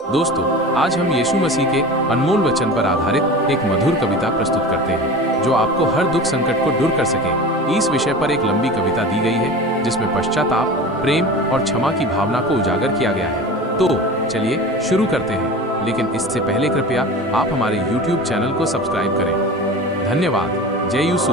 दोस्तों, आज हम यीशु मसीह के अनमोल वचन पर आधारित एक मधुर कविता प्रस्तुत करते हैं जो आपको हर दुख संकट को दूर कर सके। इस विषय पर एक लंबी कविता दी गई है जिसमें पश्चाताप, प्रेम और क्षमा की भावना को उजागर किया गया है। तो चलिए शुरू करते हैं, लेकिन इससे पहले कृपया आप हमारे YouTube चैनल को सब्सक्राइब करें। धन्यवाद। जय यीशु।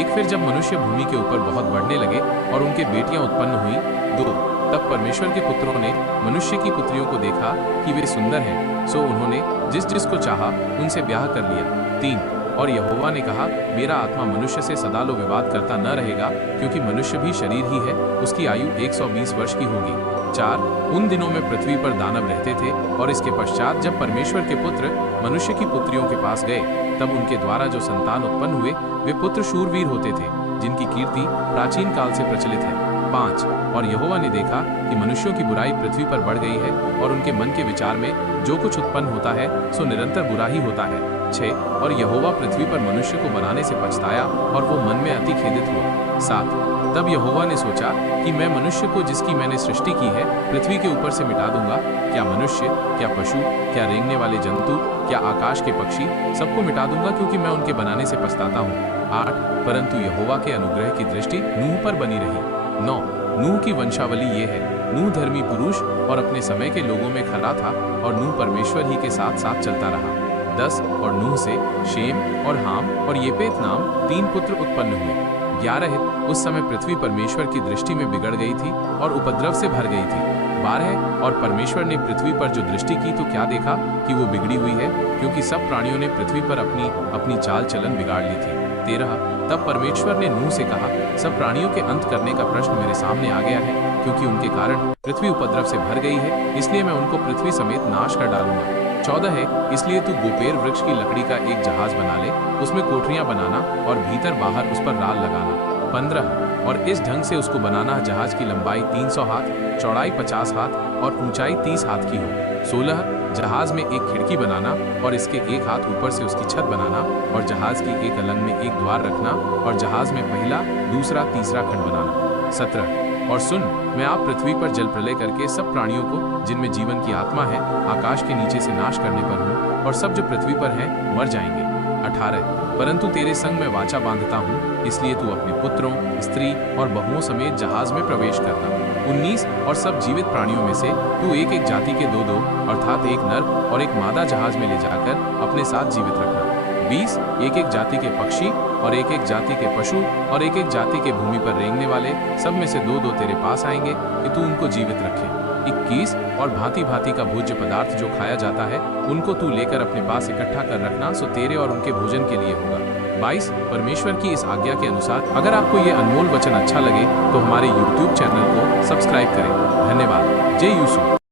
एक फिर जब मनुष्य भूमि के ऊपर बहुत बढ़ने लगे और उनके बेटियां उत्पन्न हुई, तब परमेश्वर के पुत्रों ने मनुष्य की पुत्रियों को देखा कि वे सुंदर हैं, सो उन्होंने जिस जिसको चाहा उनसे ब्याह कर लिया। 3 और यहोवा ने कहा, मेरा आत्मा मनुष्य से सदा लो विवाद करता न रहेगा, क्योंकि मनुष्य भी शरीर ही है, उसकी आयु 120 वर्ष की होगी। 4 उन दिनों में पृथ्वी पर दानव रहते थे, और इसके पश्चात जब परमेश्वर के पुत्र मनुष्य की पुत्रियों के पास गए, तब उनके द्वारा जो संतान उत्पन्न हुए वे पुत्र शूरवीर होते थे, जिनकी कीर्ति प्राचीन काल से प्रचलित है। 5 और यहोवा ने देखा कि मनुष्यों की बुराई पृथ्वी पर बढ़ गई है, और उनके मन के विचार में जो कुछ उत्पन्न होता है सो निरंतर बुरा ही होता है। 6 और यहोवा पृथ्वी पर मनुष्य को बनाने से पछताया, और वो मन में अति खेदित हुआ। 7 तब यहोवा ने सोचा कि मैं मनुष्य को जिसकी मैंने सृष्टि की है पृथ्वी के ऊपर से मिटा दूंगा। क्या मनुष्य, क्या पशु, क्या रेंगने वाले जंतु, क्या आकाश के पक्षी, सबको मिटा दूंगा, क्योंकि मैं उनके बनाने से पछताता हूँ। 8 परंतु यहोवा के अनुग्रह की दृष्टि नूह पर बनी रही। 9 नूह की वंशावली ये है। नूह धर्मी पुरुष और अपने समय के लोगों में खरा था, और नूह परमेश्वर ही के साथ साथ चलता रहा। 10 और नूह से शेम और हाम और येपेत नाम 3 पुत्र उत्पन्न हुए। 11 उस समय पृथ्वी परमेश्वर की दृष्टि में बिगड़ गई थी और उपद्रव से भर गई थी। 12 और परमेश्वर ने पृथ्वी पर जो दृष्टि की तो क्या देखा कि वो बिगड़ी हुई है, क्योंकि सब प्राणियों ने पृथ्वी पर अपनी अपनी चाल चलन बिगाड़ ली थी। 13 तब परमेश्वर ने नूह से कहा, सब प्राणियों के अंत करने का प्रश्न मेरे सामने आ गया है, क्योंकि उनके कारण पृथ्वी उपद्रव से भर गई है, इसलिए मैं उनको पृथ्वी समेत नाश कर डालूंगा। 14 इसलिए तू गोपेर वृक्ष की लकड़ी का एक जहाज बना ले, उसमें कोठरियां बनाना और भीतर बाहर उस पर राल लगाना। 15 और इस ढंग से उसको बनाना, जहाज की लंबाई 300 हाथ, चौड़ाई 50 हाथ और ऊंचाई 30 हाथ की हो। 16 जहाज में एक खिड़की बनाना, और इसके एक हाथ ऊपर से उसकी छत बनाना, और जहाज की एक अलंग में एक द्वार रखना, और जहाज में पहला, दूसरा, तीसरा खंड बनाना। 17 और सुन, मैं आप पृथ्वी पर जल प्रलय करके सब प्राणियों को जिनमें जीवन की आत्मा है आकाश के नीचे से नाश करने पर हूँ, और सब जो पृथ्वी पर हैं मर जाएंगे। 18 परंतु तेरे संग मैं वाचा बांधता हूँ, इसलिए तू अपने पुत्रों, स्त्री और बहुओं समेत जहाज में प्रवेश करना। 19 और सब जीवित प्राणियों में से तू एक एक जाति के 2-2 अर्थात एक नर और एक मादा जहाज में ले जाकर अपने साथ जीवित रखना। 20 एक एक जाति के पक्षी और एक एक जाति के पशु और एक एक जाति के भूमि पर रेंगने वाले, सब में से 2-2 तेरे पास आएंगे कि तू उनको जीवित रखे। 21 और भांति भांति का भोज्य पदार्थ जो खाया जाता है उनको तू लेकर अपने पास इकट्ठा कर रखना, सो तेरे और उनके भोजन के लिए होगा। 22 परमेश्वर की इस आज्ञा के अनुसार अगर आपको ये अनमोल वचन अच्छा लगे तो हमारे YouTube चैनल को सब्सक्राइब करें। धन्यवाद। जय यीशु।